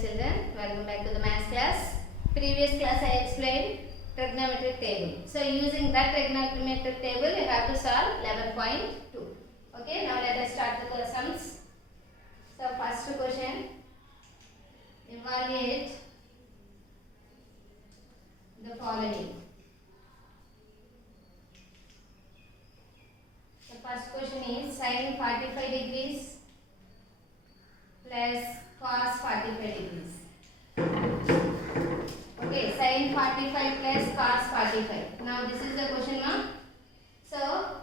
children, welcome back to the maths class. Previous class I explained trigonometric table. So using that trigonometric table you have to solve 11.2. Okay, now let us start the sums. So first question, evaluate the following. The first question is sin 45 degrees plus cos 45 degrees. Okay, sin 45 plus cos 45. Now this is the question mark. So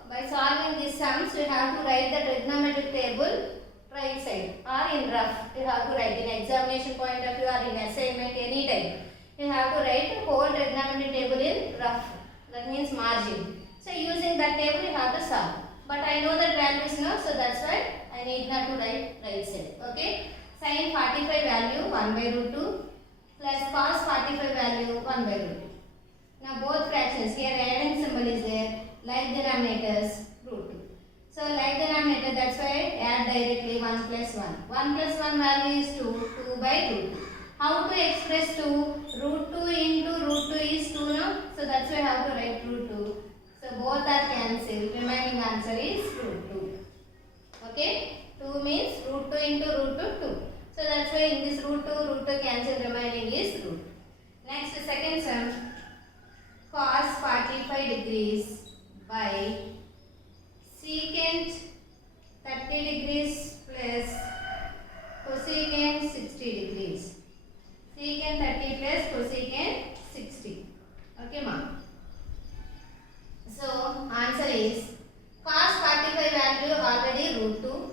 by solving these sums, you have to write the trigonometric table right side or in rough. You have to write in examination point of view or in assignment any time. You have to write whole trigonometric table in rough. That means margin. So using that table you have to solve. But I know that values now, so that's why I need not to write right side. Okay. Sin 45 value 1 by root 2 plus cos 45 value 1 by root 2. Now both fractions, here adding symbol is there, like denominators root 2. So like denominator, that's why add directly 1 plus 1. 1 plus 1 value is 2, 2 by root 2. How to express 2? Root 2 into root 2 is 2 now. So that's why I have to write root 2. So both are cancelled. Remaining answer is root 2. Okay? 2 means root 2 into root 2, 2. So that's why in this root 2 cancel, remaining is root. Next, second sum, cos 45 degrees by secant 30 degrees plus cosecant 60 degrees. Secant 30 plus cosecant 60. Okay, ma'am. So answer is cos 45 value already root 2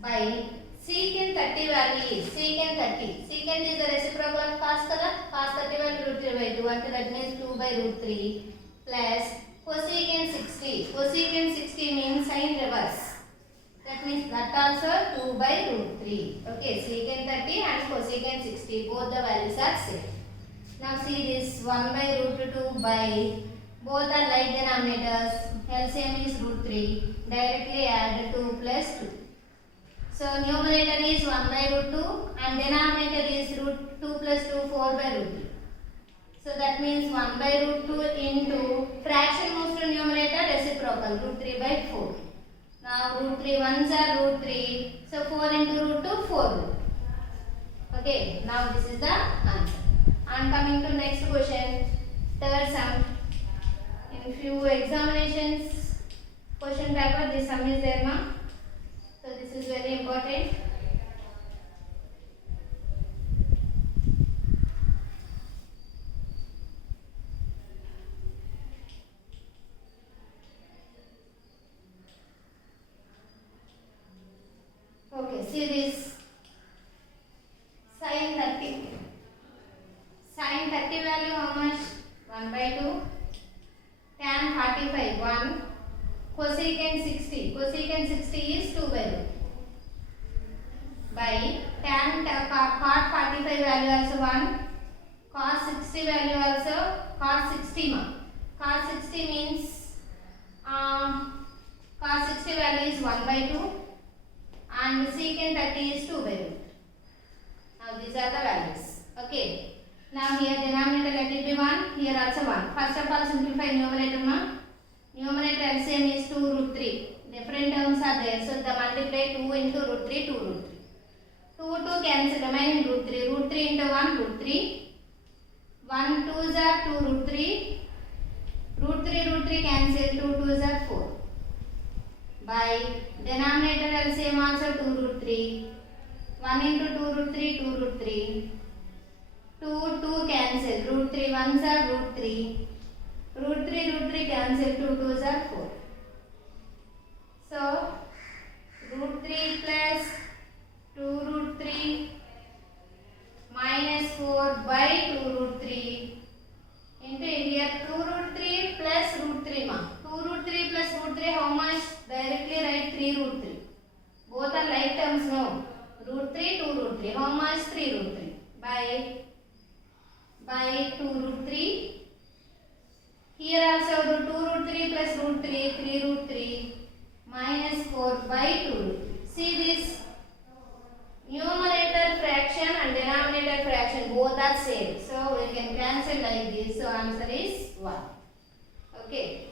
by secant 30 value is secant 30. Secant is the reciprocal of cos kada. Cos 30 value root 3 by 2. And that means 2 by root 3 plus cosecant 60. Cosecant 60 means sin reverse. That means that also 2 by root 3. Okay, secant 30 and cosecant 60. Both the values are same. Now see this 1 by root 2 by, both are like denominators. LCM is root 3. Directly add 2 plus 2. So numerator is 1 by root 2 and denominator is root 2 plus 2, 4 by root 2. So that means 1 by root 2 into fraction moves to numerator, reciprocal, root 3 by 4. Now root 3 ones are root 3. So 4 into root 2, 4 root. Okay, now this is the answer. And coming to next question, third sum. In few examinations, question paper, this sum is there, ma'am. So this is very important. Okay, see this sin 30. Sin 30 value how much? 1 by 2. Tan 45 1. Cosecant 60. Cosecant 60 is 2 by root. By tan cot 45 value also 1. Cos 60 value also cos 60 ma. Cos 60 means cos 60 value is 1 by 2 and secant 30 is 2 by root. Now these are the values. Okay. Now here denominator let it be 1. Here also 1. First of all simplify numerator ma. Numerator LCM is 2 root 3. Different terms are there. So the multiply 2 into root 3, 2 root 3. 2 cancel, remaining root 3. Root 3 into 1, root 3. 1 2s are 2 root 3. Root 3 cancel, 2 2s are 4. By denominator LCM also 2 root 3. 1 into 2 root 3, 2 root 3. 2 cancel, root 3 ones are root 3. Root 3 cancel, 2 2s are 4. So, root 3 plus 2 root 3 minus 4 by 2 root 3 into here 2 root 3 plus root 3 ma. 2 root 3 plus root 3 how much? Directly write 3 root 3. Both are like terms no. Root 3, 2 root 3. How much? 3 root 3 by 2 root 3. Here also 2 root 3 plus root 3, 3 root 3 minus 4 by 2 root 3. See this numerator fraction and denominator are same. So we can cancel like this. So answer is 1. Okay.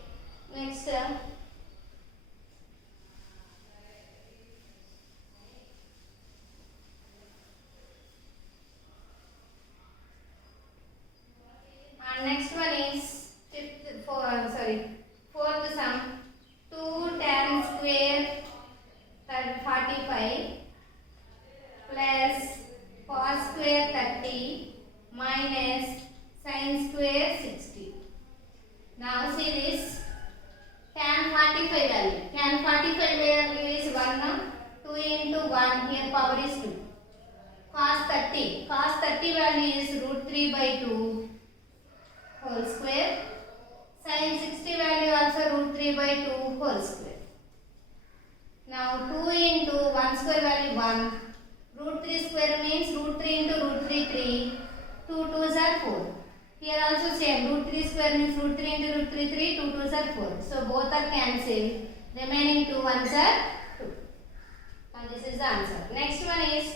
Next. And next one is fourth sum. 2 tan square 45 plus cos square 30 minus sin square 60. Now see this tan 45 value. Tan 45 value is 1 now. 2 into 1 here power is 2. Cos 30. Cos 30 value is root 3 by 2 whole square. Sin 60 value also root 3 by 2 whole square. Now 2 into 1 square value 1. Root 3 square means root 3 into root 3 3. 2 2s are 4. Here also same. Root 3 square means root 3 into root 3 3. 2 2s are 4. So both are cancelled. Remaining 2 1s are 2. And this is the answer. Next one is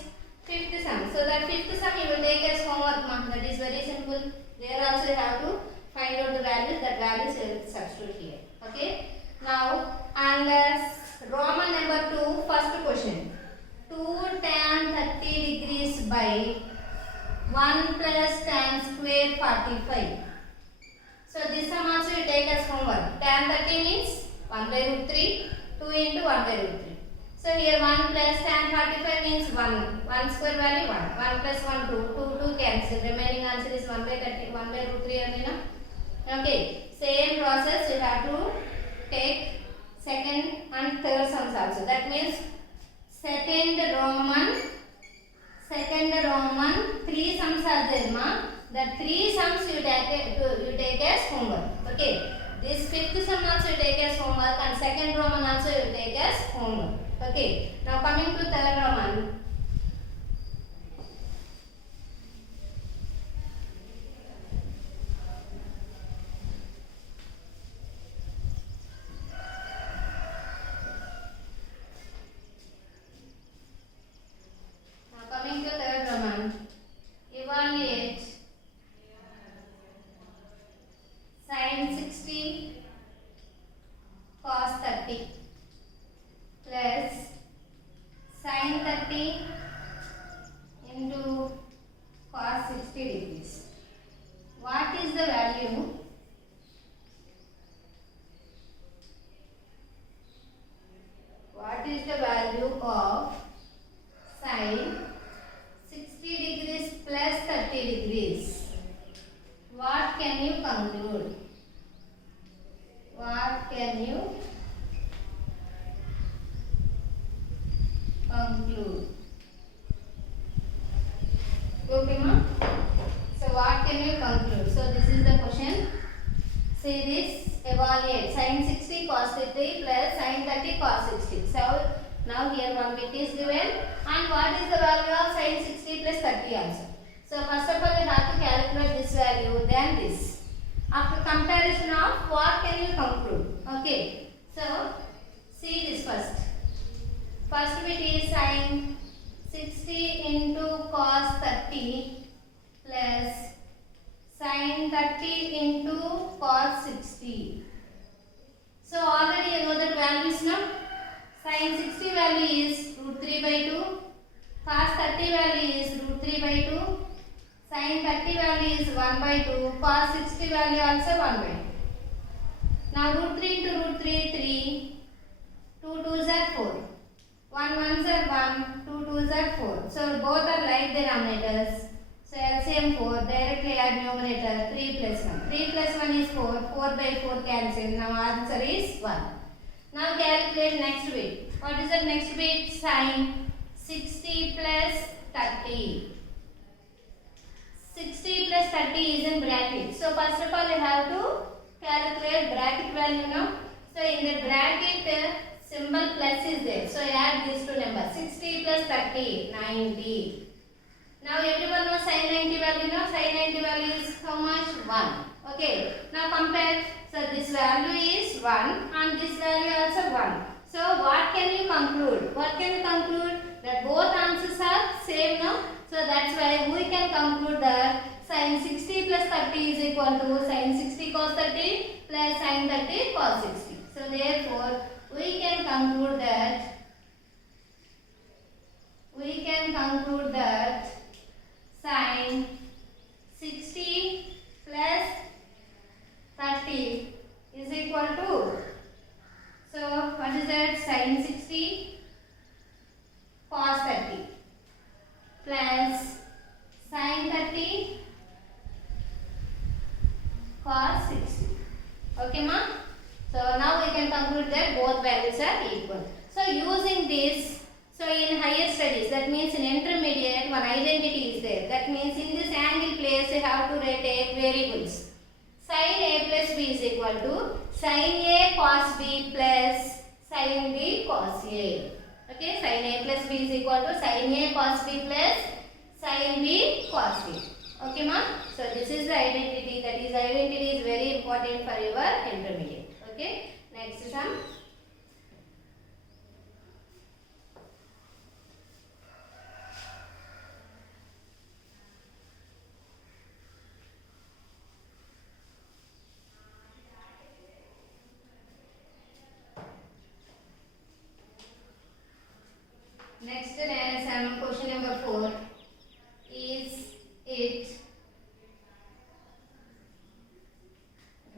fifth sum. So that fifth sum you will take as homework mark. That is very simple. There also you have to find out the values. That values you will substitute here. Okay. Now and Roman number 2, first question. 2 tan 30 degrees by 1 plus tan square 45. So this sum also you take as homework. Tan 30 means 1 by root 3. 2 into 1 by root 3. So here 1 plus tan 45 means 1. 1 square value 1. 1 plus 1 2. 2 cancel. Remaining answer is 1 by 30. 1 by root 3 only na. Okay. Same process you have to take second and third sums also. That means second Roman 3 sums are there ma. The 3 sums you take as homework. Okay. This fifth sum also you take as homework and second Roman also you take as homework. Okay. Now coming to third Roman. Evaluate sin 60 cos 30 plus sin 30 into cos 60 degrees. What is the value? What is the value of sin 60 degrees plus 30 degrees? What can you conclude? What can you conclude? Okay, ma? So what can you conclude? So this is the question. See this, evaluate sin 60 cos 30 plus sin 30 cos 60. So now here one bit is given and what is the value of sin 60 plus 30 also. So first of all you have to calculate this value, then this. After comparison of what can you conclude? Okay. So see this first. First bit is sin 60 into cos 30 plus sin 30 into cos 60. So already you know that values now. Sin 60 value is root 3 by 2. Cos 30 value is root 3 by 2. Sin 30 value is 1 by 2. Cos 60 value also 1 by 2. Now root 3 into root 3, 3. 2 2s are 4. 1 1s are 1. 2 2s are 4. So both are like denominators. So LCM 4. Directly add numerator 3 plus 1. 3 plus 1 is 4. 4 by 4 cancel. Now answer is 1. Now calculate next bit. What is the next bit? Sin 60 plus 30. 60 plus 30 is in bracket. So first of all you have to calculate bracket value now. So in the bracket symbol plus is there. So add these two numbers. 60 plus 30, 90. Now everyone knows sin 90 value now. Sin 90 value is how much? 1. Okay. Now compare. So this value is 1 and this value also 1. So what can you conclude? What can you conclude? That both answers are same now. So that's why we can conclude that plus 30 is equal to sin 60 cos 30 plus sin 30 cos 60. So therefore we can conclude that sin 60 plus 30 is equal to, so what is that, sin 60 cos 30 plus sin 30 cos 60. Okay ma? So now we can conclude that both values are equal. So using this, so in higher studies, that means in intermediate, one identity is there. That means in this angle place you have to take variables. Sin A plus B is equal to sin A cos B plus sin B cos A. Okay, sin A plus B is equal to sin A cos B plus sin B cos B. Okay ma? So this is the identity. That is, identity is very important for your intermediate. Okay, next sum. Next sum, question number 4. Is it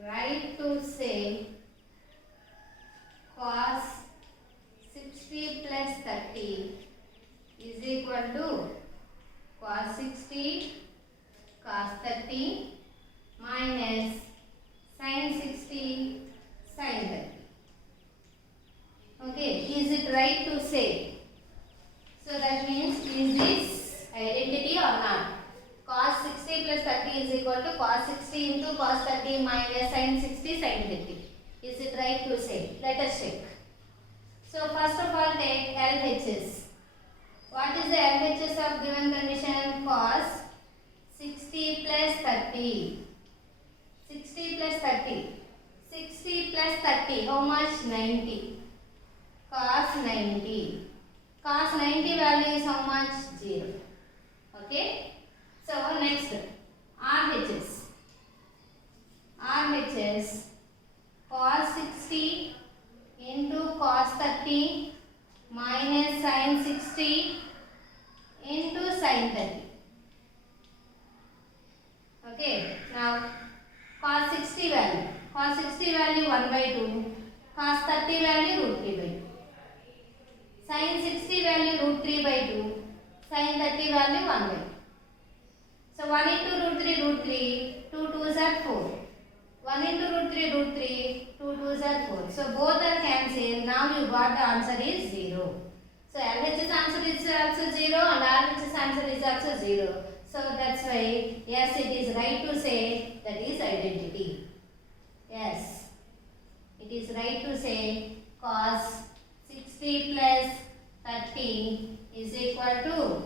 right to say cos 60 plus 30 is equal to cos 60 cos 30 minus sin 60 sin 30? Okay, is it right to say? So that means, is this identity or not? Cos 60 plus 30 is equal to cos 60 into cos 30 minus sin 60 sin 30. Is it right to say? Let us check. So first of all, take LHS. What is the LHS of given condition? Cos 60 plus 30. 60 plus 30. 60 plus 30. How much? 90. Cos 90. Cos 90 value is how much? 0. Okay. So next, RHS. RHS, cos 60 into cos 30 minus sin 60 into sin 30. Okay. Now cos 60 value. Cos 60 value 1 by 2. Cos 30 value root 3 by 2. Sin 60 value root 3 by 2. Sin 30 value 1 by 2. So 1 into root 3, 2 2s are 4. 1 into root 3, 2 2s are 4. So both are cancelled. Now you got the answer is 0. So LHS answer is also 0 and RHS answer is also 0. So that's why, yes, it is right to say that is identity. Yes, it is right to say cos 60 plus 30 is equal to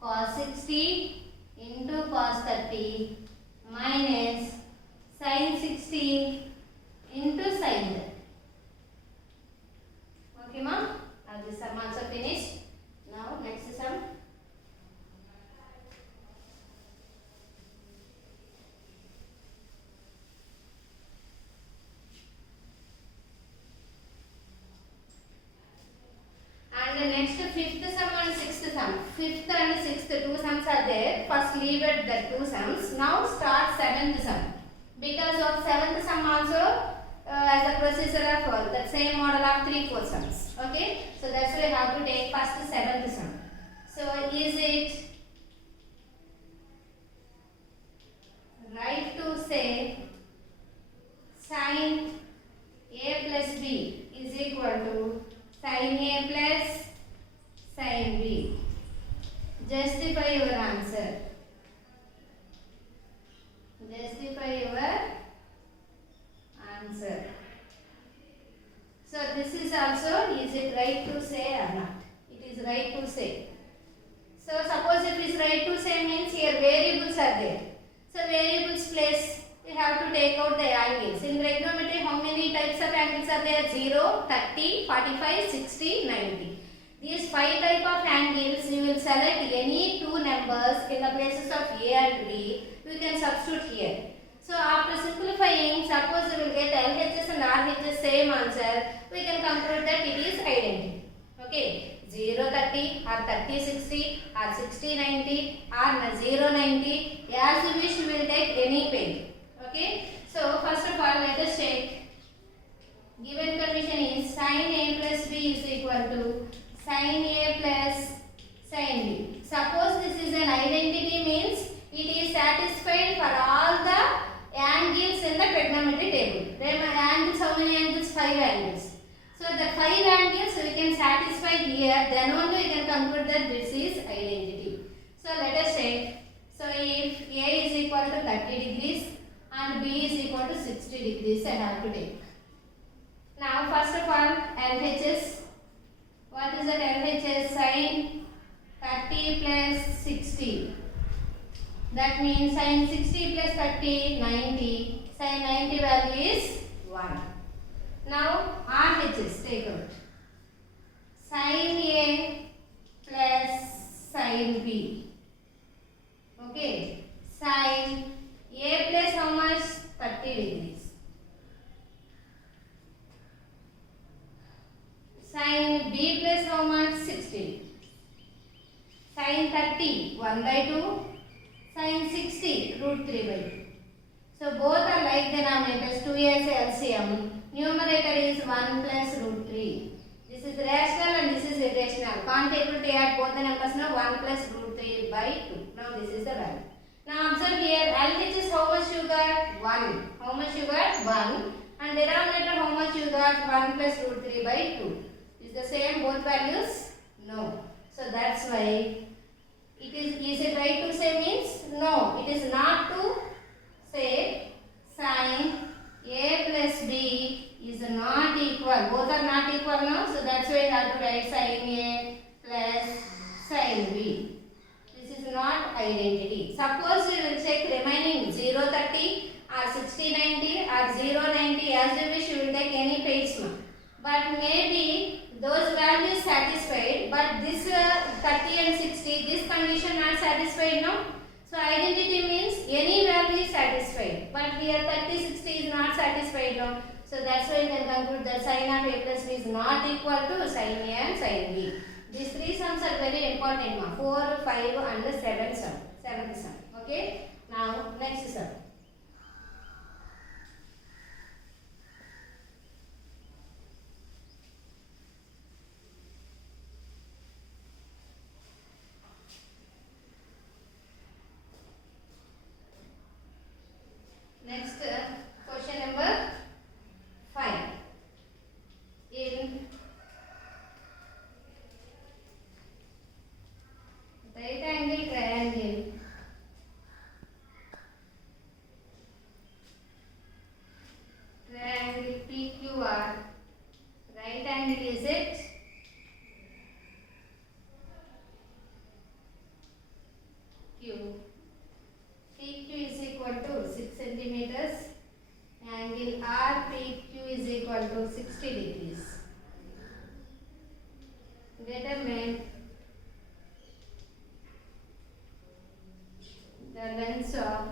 cos 60 into cos 30 minus sin 60 into sin 30. Okay ma? Now this sum also finished. Now next sum. And the next fifth sum and sixth sum. Fifth and sixth two sums are there. First leave it the two sums. Now start seventh sum. Because of seventh sum also as a procedure of the same model of 3 4 sums. Okay. So that's why we have to take first seventh sum. So is it right to say sin A plus B is equal to sin A plus sin B? Justify your answer. Justify your answer. So this is also, is it right to say or not? It is right to say. So suppose it is right to say means here variables are there. So variables place we have to take out the angles. In trigonometry how many types of angles are there? 0, 30, 45, 60, 90. These 5 type of angles, you will select any two numbers in the places of A and B. You can substitute here. So after simplifying, suppose we will get LHS and RHS same answer, we can conclude that it is identity. Okay, 0-30 or 30-60 or 60-90 or 0-90, as you wish, we will take any pair. Okay, so first of all, let us check. Given condition is sin A plus B is equal to sin A plus sin B. Suppose this is an identity, means it is satisfied for all the angles in the trigonometry table. Angles, how many angles? 5 angles. So the 5 angles we can satisfy here, then only we can conclude that this is identity. So let us check. So if A is equal to 30 degrees and B is equal to 60 degrees, I have to take. Now first of all, LHS. What is that LHS? Sin 30 plus 60. That means sin 60 plus 30, 90. Sin 90 value is 1. Now RHS, take out. Sin A plus sin B. Okay. Sin A plus how much? 30 degrees. Sin B plus how much? 60. Sin 30, 1 by 2. Sin 60, root 3 by 2. So both are like denominators, 2 as LCM. Numerator is 1 plus root 3. This is rational and this is irrational. Can't able to add both the numbers now. 1 plus root 3 by 2. Now this is the value. Now observe here, LHS how much you got? 1. How much you got? 1. And denominator how much you got? 1 plus root 3 by 2. Is the same both values? No. So that's why is it right to say means? No, it is not to say sin A plus B is not equal. Both are not equal now. So that's why I have to write sin A plus sin B. This is not identity. Suppose we will check remaining 0-30 or 60-90 or 0-90, as you wish, you will take any pairs now. But maybe those values satisfied, but this 30 and 60, this condition not satisfied now. So identity means any value is satisfied, but here 30, 60 is not satisfied now. So that's why we can conclude that sin of A plus B is not equal to sin A and sin B. These three sums are very important now. 4, 5 and 7 sum. 7th sum. Okay. Now next sum. Next question number 5. In right angle triangle, triangle PQR, right angle is it? Q. PQ is equal to 6 centimeters. Angle RPQ is equal to 60 degrees. Determine the length of